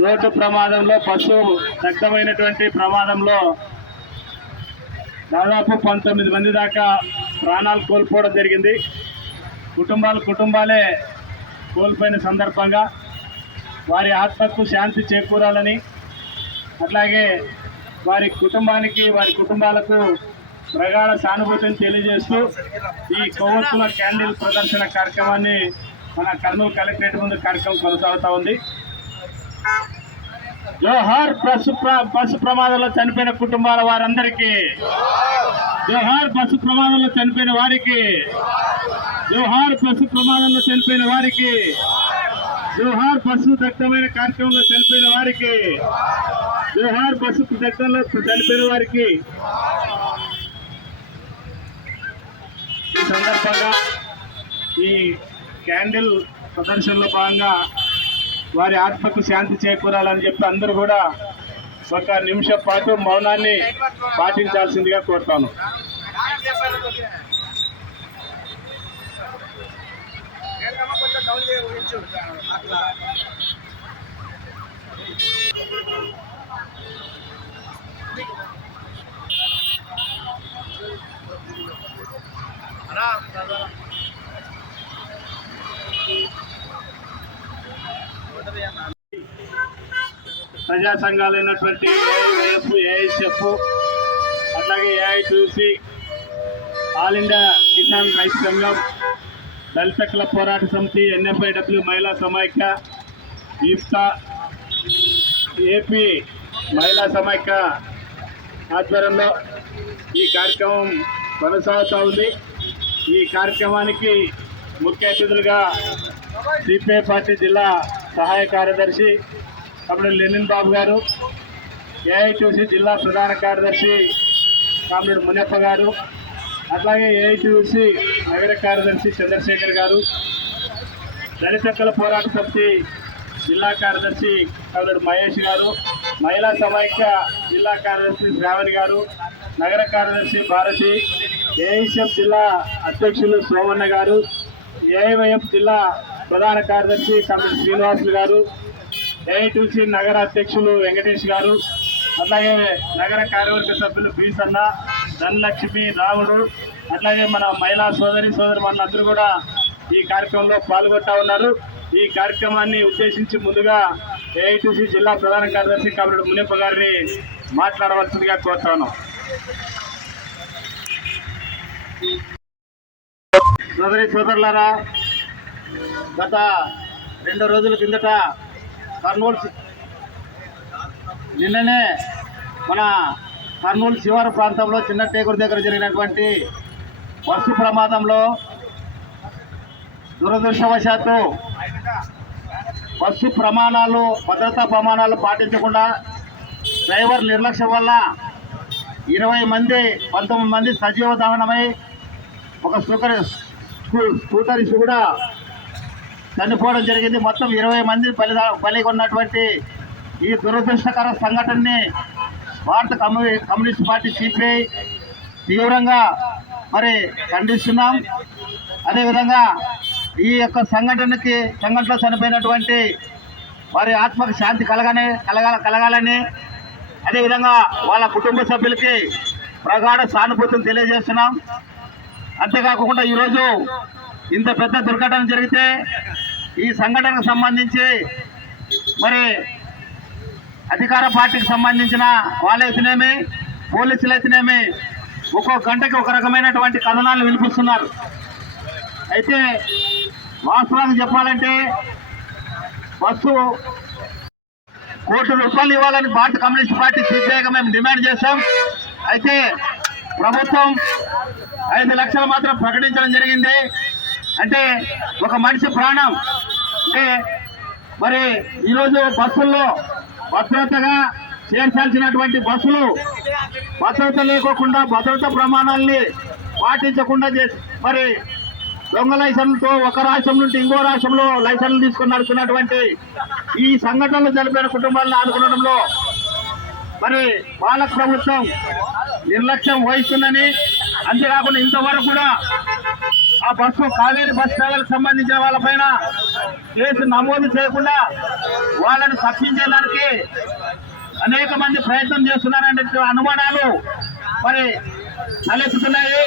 Road ప్రమాదంలో పశువు దగ్ధమైనటువంటి ప్రమాదంలో దాదాపు పంతొమ్మిది మంది దాకా ప్రాణాలు కోల్పోవడం జరిగింది. కుటుంబాలు కుటుంబాలే కోల్పోయిన సందర్భంగా వారి ఆత్మకు శాంతి చేకూరాలని అట్లాగే వారి కుటుంబానికి వారి కుటుంబాలకు ప్రగాఢ సానుభూతిని తెలియజేస్తూ ఈ కొవ్వొత్తుల క్యాండిల్ ప్రదర్శన కార్యక్రమాన్ని మన కర్నూలు కలెక్టరేట్ ముందు కార్యక్రమం కొనసాగుతూ ఉంది. జోహార్ బస్సు ప్ర- బస్సు ప్రమాదంలో చనిపోయిన కుటుంబాల వారందరికీ జోహార్ బస్సు ప్రమాదంలో చనిపోయిన వారికి జోహార్ బస్సు ప్రమాదంలో చనిపోయిన వారికి జోహార్ బస్సు దగ్ధమైన కార్యక్రమంలో చనిపోయిన వారికి జోహార్ బస్సు దగ్ధంలో చనిపోయిన వారికి. సందర్భంగా ఈ క్యాండిల్ ప్రదర్శనలో భాగంగా వారి ఆత్మకు శాంతి చేకూరాలని చెప్పి అందరూ కూడా ఒక నిమిషం పాటు మౌనాన్ని పాటించాల్సిందిగా కోరుతాను. ప్రజా సంఘాలైనటువంటి ఏఐవైఎఫ్ ఏఐసిఎఫ్ అట్లాగే ఏఐటీసీ ఆల్ ఇండియా కిసాన్ రైతు సంఘం దళిత క్లబ్ పోరాట సమితి ఎన్ఎఫ్ఐడబ్ల్యూ మహిళా సమైక్య ఈఫ్తా ఏపీ మహిళా సమైక్య ఆధ్వర్యంలో ఈ కార్యక్రమం కొనసాగుతూ ఉంది. ఈ కార్యక్రమానికి ముఖ్య అతిథులుగా సిపిఐ పార్టీ జిల్లా సహాయ కార్యదర్శి కమరెడ్డి లెనిన్ బాబు గారు ఏఐటీసీ జిల్లా ప్రధాన కార్యదర్శి కామ్రేడ్ మునప్ప గారు అట్లాగే ఏఐటీసీ నగర కార్యదర్శి చంద్రశేఖర్ గారు దళిత హక్కుల పోరాట సమితి జిల్లా కార్యదర్శి కామ్రేడ్ మహేష్ గారు మహిళా సమైక్య జిల్లా కార్యదర్శి శ్రావణి గారు నగర కార్యదర్శి భారతి ఏఐసిఎఫ్ జిల్లా అధ్యక్షులు సోమన్న గారు ఏఐవైఎఫ్ జిల్లా ప్రధాన కార్యదర్శి కామ్రేడ్ శ్రీనివాసులు గారు ఏఐటీసీ నగర అధ్యక్షులు వెంకటేష్ గారు అట్లాగే నగర కార్యవర్గ సభ్యులు బీసన్న ధనలక్ష్మి రాముడు అట్లాగే మన మహిళా సోదరి సోదరు మనందరూ కూడా ఈ కార్యక్రమంలో పాల్గొంటా ఉన్నారు. ఈ కార్యక్రమాన్ని ఉద్దేశించి ముందుగా ఏఐటీసీ జిల్లా ప్రధాన కార్యదర్శి కామ్రేడ్ మునిప్ప గారిని మాట్లాడవలసిందిగా కోరుతాను సోదరి సోదరులారా గత రెండు రోజుల కిందట కర్నూలు నిన్ననే మన కర్నూలు శివారు ప్రాంతంలో చిన్న టేకుడు దగ్గర జరిగినటువంటి బస్సు ప్రమాదంలో దురదృష్టవశాత్తు బస్సు ప్రమాణాలు భద్రతా ప్రమాణాలు పాటించకుండా డ్రైవర్ నిర్లక్ష్యం వల్ల ఇరవై మంది పంతొమ్మిది మంది సజీవ దహనమై ఒక స్కూటర్ స్కూ- స్కూటరిస్ట్ కూడా చనిపోవడం జరిగింది. మొత్తం ఇరవై మంది బలి బలిగొన్నటువంటి ఈ దురదృష్టకర సంఘటనని భారత కమ్యూ కమ్యూనిస్ట్ పార్టీ సిపిఐ తీవ్రంగా మరి ఖండిస్తున్నాం. అదేవిధంగా ఈ యొక్క సంఘటనకి సంఘటనలో చనిపోయినటువంటి వారి ఆత్మకు శాంతి కలగని కలగాల కలగాలని అదేవిధంగా వాళ్ళ కుటుంబ సభ్యులకి ప్రగాఢ సానుభూతిని తెలియజేస్తున్నాం. అంతేకాకుండా ఈరోజు ఇంత పెద్ద దుర్ఘటన జరిగితే ఈ సంఘటనకు సంబంధించి మరి అధికార పార్టీకి సంబంధించిన వాళ్ళైతేనేమి పోలీసులు అయితేనేమి ఒక్కో గంటకి ఒక రకమైనటువంటి కథనాలు వినిపిస్తున్నారు. అయితే వాస్తవానికి చెప్పాలంటే బస్సు కోటి రూపాయలు ఇవ్వాలని భారత కమ్యూనిస్ట్ పార్టీ సిపిఐగా మేము డిమాండ్ చేశాం. అయితే ప్రభుత్వం ఐదు లక్షలు మాత్రం ప్రకటించడం జరిగింది. అంటే ఒక మనిషి ప్రాణం. అంటే మరి ఈరోజు బస్సుల్లో భద్రతగా చేర్చాల్సినటువంటి బస్సులు భద్రత లేకోకుండా భద్రత ప్రమాణాలని పాటించకుండా చేసి మరి దొంగ లైసెన్స్తో ఒక రాష్ట్రం నుండి ఇంకో రాష్ట్రంలో లైసెన్స్ తీసుకుని నడుస్తున్నటువంటి ఈ సంఘటనలు జరిపిన కుటుంబాలను ఆదుకోవడంలో మరి పాలక ప్రభుత్వం నిర్లక్ష్యం వహిస్తుందని అంతేకాకుండా ఇంతవరకు కూడా ఆ బస్సు కావేరి బస్ సేవలకు సంబంధించిన వాళ్ళపైన కేసు నమోదు చేయకుండా వాళ్ళని తప్పించేదానికి అనేక మంది ప్రయత్నం చేస్తున్నారనే అనుమానాలు మరి తలెత్తుతున్నాయి.